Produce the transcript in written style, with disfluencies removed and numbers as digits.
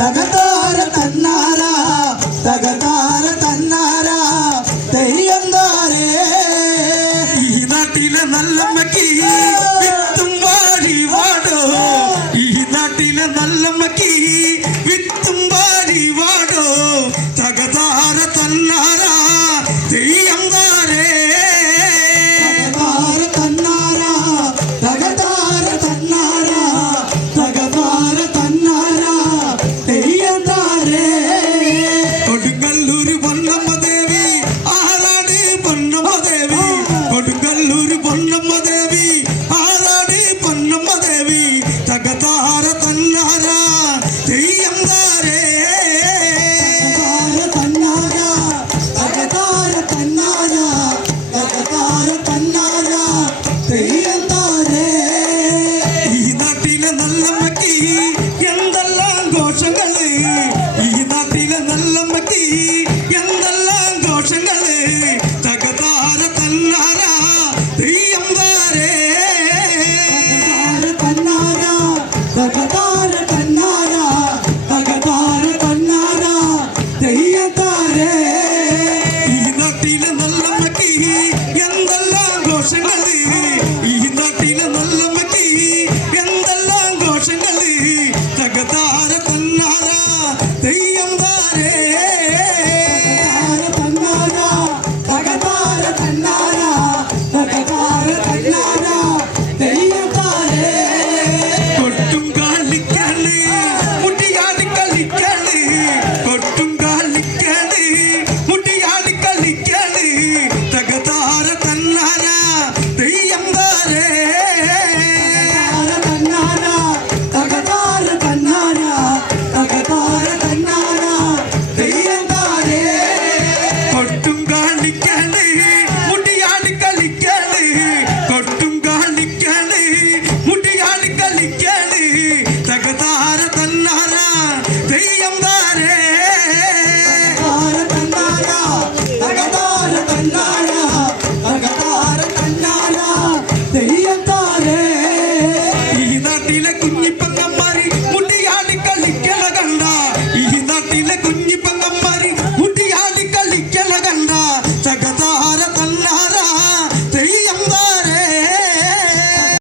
തകതാര തന്നാര തകതാര തന്നാര തെയ്യന്താരേ. ഈ നാട്ടിലെ നല്ലമ്മക്ക് വിത്തും വാരി വാടോ, ഈ നാട്ടിലെ നല്ലമ്മക്ക് വിത്തും വാരി വാടോ, തകതാര തന്നാര തെയ്യന്താരേ. തകതാര തന്നാര തകതാര തന്നാര തകതാര തന്നാര തെയ്യന്താരേ. കൊടുങ്ങല്ലൂര് പൊന്നമ്മ ദേവി ആരാട് പൊന്നമ്മ ദേവി, കൊടുങ്ങല്ലൂര് പൊന്നമ്മ ദേവി ആരാട് പൊന്നമ്മ ദേവി, തകതാര തന്നാര തെയ്യന്താരേ. തകതാര തന്നാര തകതാര തന്നാര തെയ്യന്താരേ. ഈ നാട്ടിലെ നല്ലമ്മക്ക് എന്തെല്ലാം ഘോഷങ്ങള്, ഈ നാട്ടിലെ നല്ലമ്മക്ക് എന്തെല്ലാം ഘോഷങ്ങള്, തകതാര തന്നാര തെയ്യന്താരേ. തകതാര തന്നാര തകതാര